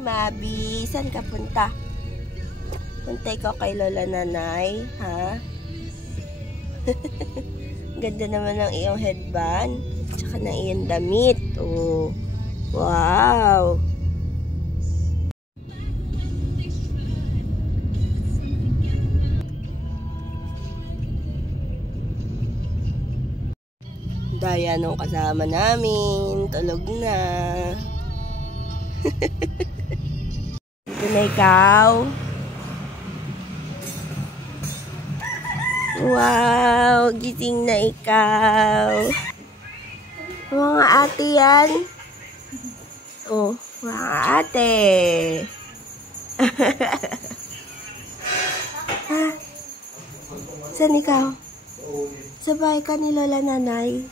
Mabi, saan ka punta? Puntay ko kay Lola Nanay, ha? Ganda naman ng iyong headband. Tsaka ng iyong damit. Oh, wow! Daya nung kasama namin. Tulog na. Ito na ikaw. Wow, gising na ikaw. Mga ate yan. Oh, mga ate. Ha? Saan ikaw? Sa bahay ka ni Lola Nanay.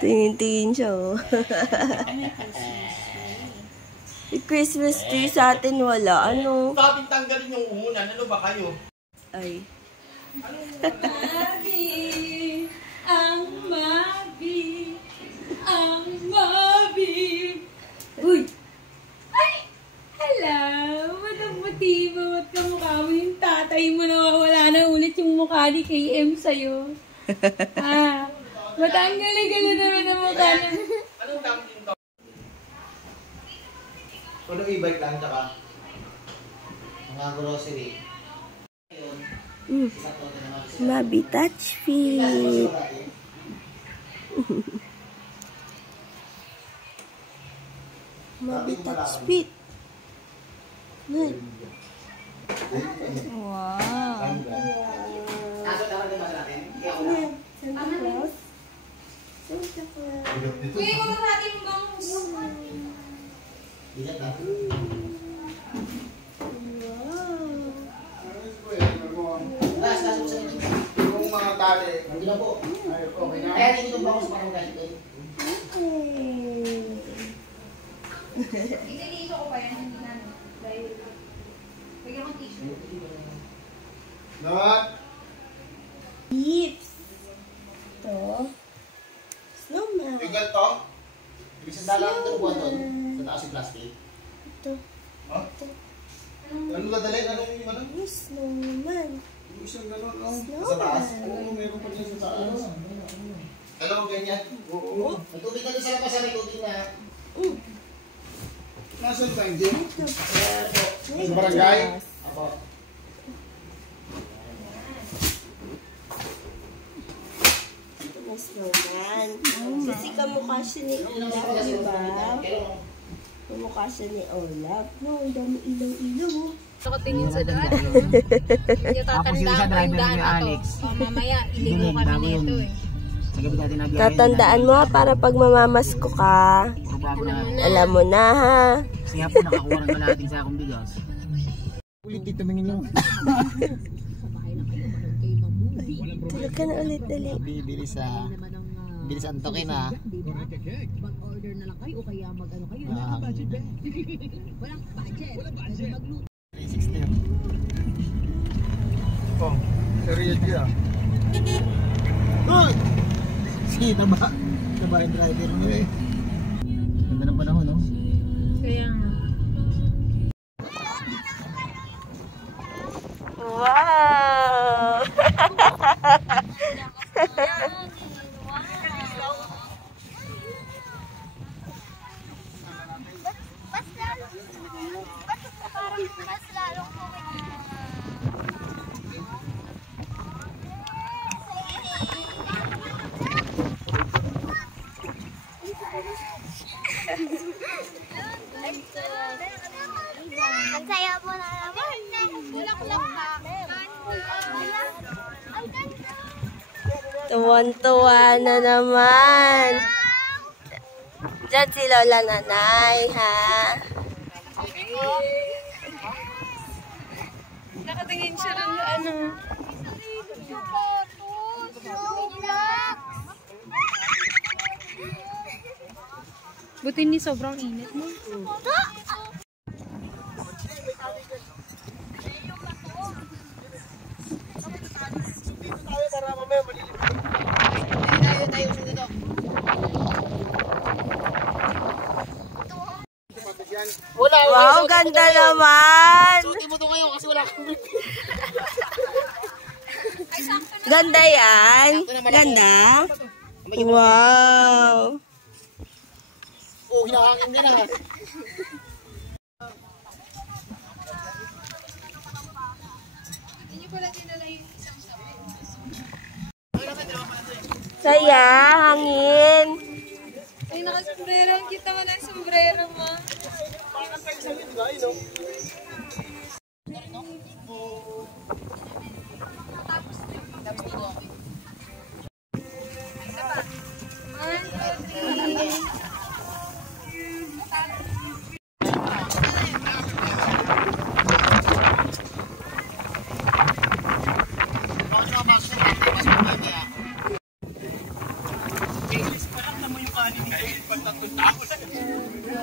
Tingin-tingin siya, oh. Christmas tree sa atin wala. Ano? Sabi tanggalin yung unan. Ano ba kayo? Ay. Mabi, ang Mabi, ang Mabi. Uy! Ay! Hello! Madam Motivo, ba't kamukha mo yung tatay mo na wala na ulit yung mukha ni KM sa'yo? Ah, ba't ang galing-galing naman ang mukha na? Anong gamit yung to? Kung e-bike lang, tsaka mga grocery. Mabi touch feet. Mabi touch feet. Good. Wow! Nasa tara din ba natin? Santa Claus? Santa Claus. Kuya, kung natin yung bangus. Bigat na. Last mo sa inyo. Yung mga tali. Nandun na po. Ay, okay na. Kaya hindi yung bangus parang ganito. Hindi-dito ko pa yan. Hindi na. Dahil, bigyan kong tissue. Lahat. Lips. Ito. Snowman. Bigat to. Ibig sa dalang ito buwan doon. Sa taas yung plastic. Ito. Ha? Ano dadali? Ano yung ano? Yung snowman. Yung isang gano'n, oh. Sa taas. Oo, meron pa dyan sa taas. Alam mo ganyan? Oo. May tubig na doon sa labas. May tubig na. Nasaan ba yung gym? Ito. Sa barangay? Ako. Ito may snowman. Kasi kamukha siya ni Olaf, di ba? Kamukha siya ni Olaf. No, ang dami ilaw-ilaw, oh. Nakatingin sa daan. Hindi tatandaan ko yung daan na to. Mamaya, iligo kami nito eh. Tatandaan mo ha, para pag mamamasko ka, alam mo na ha. Kasi nga po nakakuha ng kalahating sakong bigas. Ulit dito mingin nyo. Tulog ka na ulit, dali. Bilis antokin ha. Mag-order na lang kayo o kaya mag-ano kayo. Walang budget. Walang budget. Magluto. 360. Oh, seryoso yan. Sige, taba yung driver mo eh. Ganda ng panahon, no? Kaya nga. Wow! Mas lalong ang saya mo na naman. Bulaklak na. Ang ganda. Tuwan-tuwa na naman. Diyan si Lola Nanay, ha? Nakatingin siya rin na ano. Buti ni sobrang init mo. Wala. Wow, ganda naman. Suotin mo to ngayon kasi wala akong bibig. Ganda yan. Ganda. Wow. Oo, hinahangin din ah. Saya, hangin. Ay, nakasombrero. Ang kita mo ng sombrero mo.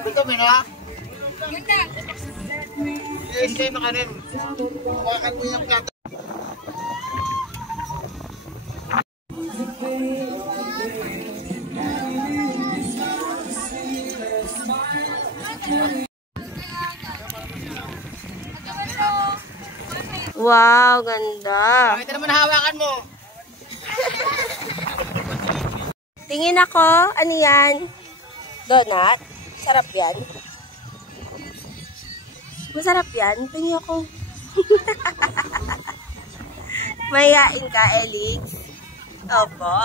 Gusto mo na? Ganda. Yes, kayo makanin. Hawakan mo yung plato. Wow, ganda. Ito naman hawakan mo. Tingin ako, ano yan? Donut? Sarap yan. Masarap yan. Tingin ako. Mayayain ka, Elix? Opo.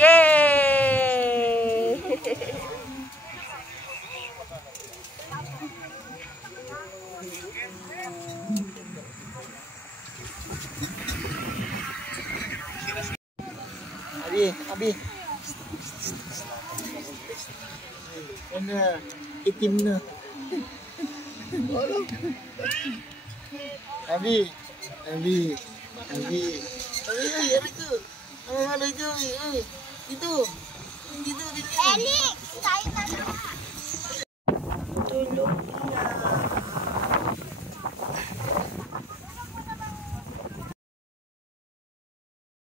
Yay! Abi. Ano, itim na. Abi. Ay, ari ko. Ano ito? Dito. Elix, tayo